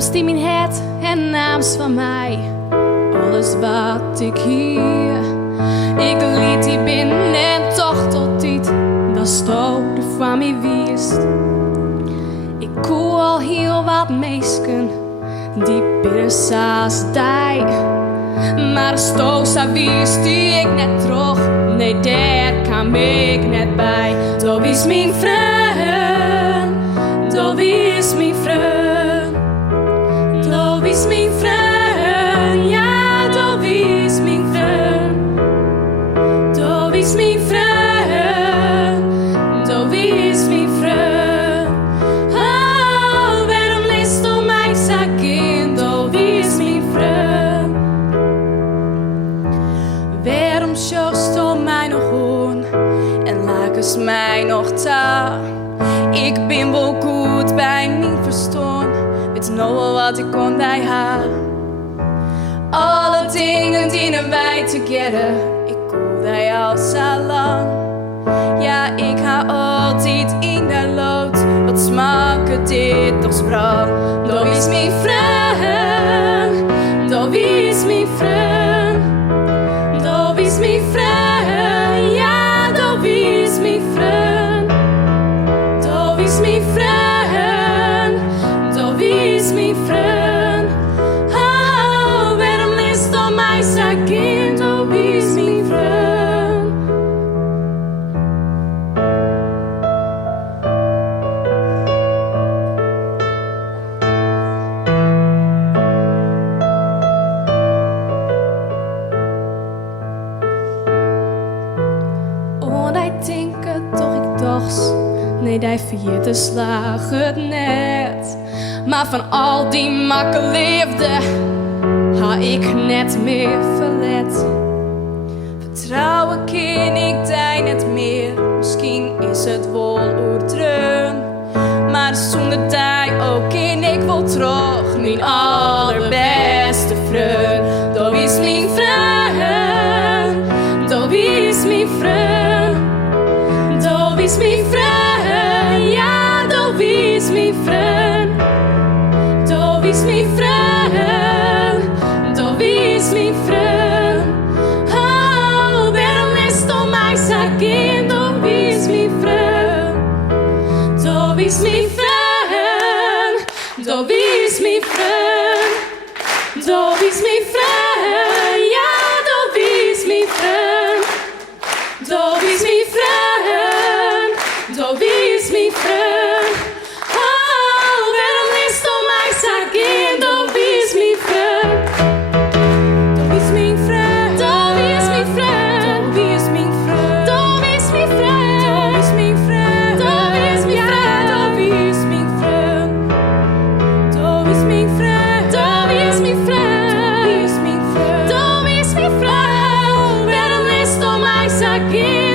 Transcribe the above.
naamst in mijn het en naamst van mij. Alles wat ik hier, ik liet die binnen en toch tot dit, dat stoot van mij wist. Ik koe al heel wat meesken, die pirasa's die. Maar stosa wist die ik net terug, nee daar kwam ik net bij. Dat is mijn vriend, dat is mijn vriend, dat is mijn vriend, ja dat is mijn vriend, dat is mijn vriend, dat is mijn vriend. Oh, waarom leest u mij zaken, dat is mijn vriend. Waarom sjoest u mij nog gewoon en laat mij nog taal? Ik ben wel goed bij mijn verstand, weet nou al wat ik kon bij haar. Alle dingen dienen wij together, ik koel die al zo lang. Ja, ik ga altijd in de lood, wat smaakt dit toch sprang. Dat is mijn vriend, dat is mijn vriend, dat is mijn vriend, ja dat is mijn vriend, dat is mijn vriend, dat is mijn vriend. Oh, waarom leest u mij zaken, dat is mijn vriend. Oh, die denken toch ik dacht, nee, die vergeet de slag het net. Maar van al die makke liefde ha ik net meer verlet. Vertrouwen ken ik die net meer, misschien is het wel oerdreun. Maar zonder die ook ken ik wel terug, mijn allerbeste vriend. Dat is mijn vriend, dat is mijn vriend, dat is mijn vriend, ja dat is mijn vriend, dat is mijn vriend, dat is mijn vriend. Oh, waarom leest u mij zaken, dat is mijn vriend, dat is mijn vriend, dat is mijn vriend, dat is mijn vriend, ja dat is mijn vriend, dat is mijn vriend, dat is mijn vriend. Oh, waarom leest u mij zaken, dat is mijn vriend, dat is mijn vriend, dat is mijn vriend, dat is mijn vriend, dat is mijn vriend, dat is mijn vriend, dat is mijn vriend, dat is mijn vriend, dat is mijn vriend, dat is mijn vriend, dat is mijn vriend, dat is mijn vriend. Waarom leest u mij zaken?